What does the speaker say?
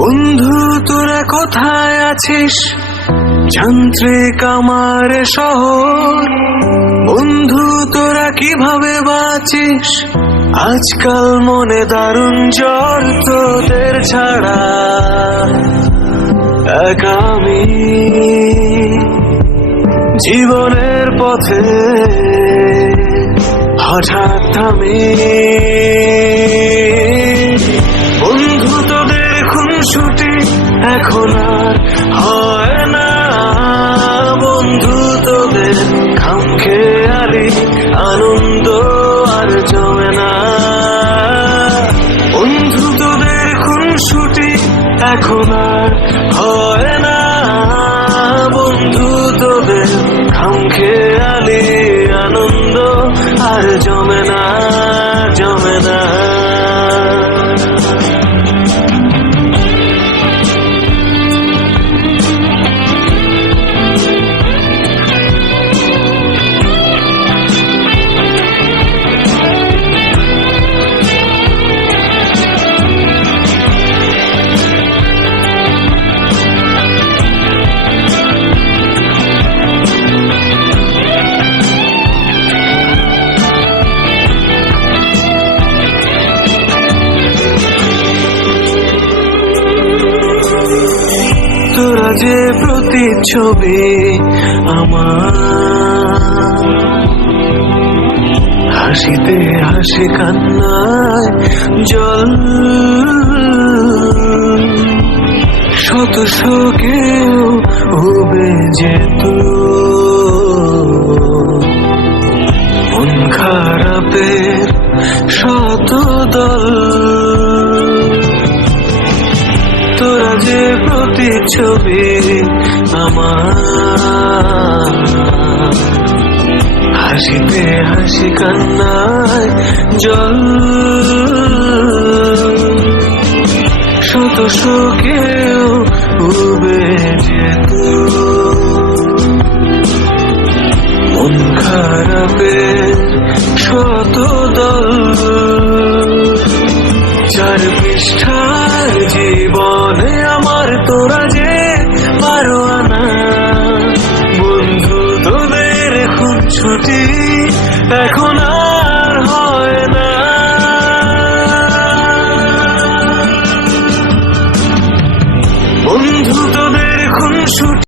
বন্ধু তোরা কোথায় আছিস, যান্ত্রিক আমার শহর। বন্ধু তোরা কিভাবে বাঁচিস, আজকাল মনে দারুণ জ্বর। তোদের ছাড়া একা আমি জীবনের পথে হঠাৎ থামি। বন্ধু তোদের খুনসুটি এখন আর হয় না, বন্ধু তোদের খামখেয়ালি আনন্দ আর জমে না। বন্ধু তোদের খুনসুটি এখন আর হয় না, বন্ধু তোদের খামখেয়ালি আনন্দ আর জমে না, জমে না। তোরা যে প্রতিচ্ছবি আমার, হাসিতে হাসি কান্নায় জল। শত শোকেও উবে যেত মন খারাপের শত দল। তোরা যে প্রতিচ্ছবি আমার, হাসিতে হাসি কান্নায় জল। শত শোকেও উবে যেত মন খারাপের শত দল। চার পৃষ্ঠার জীবনে আমার তোরা যে পারো না, বন্ধু তোদের খুনসুটি এখন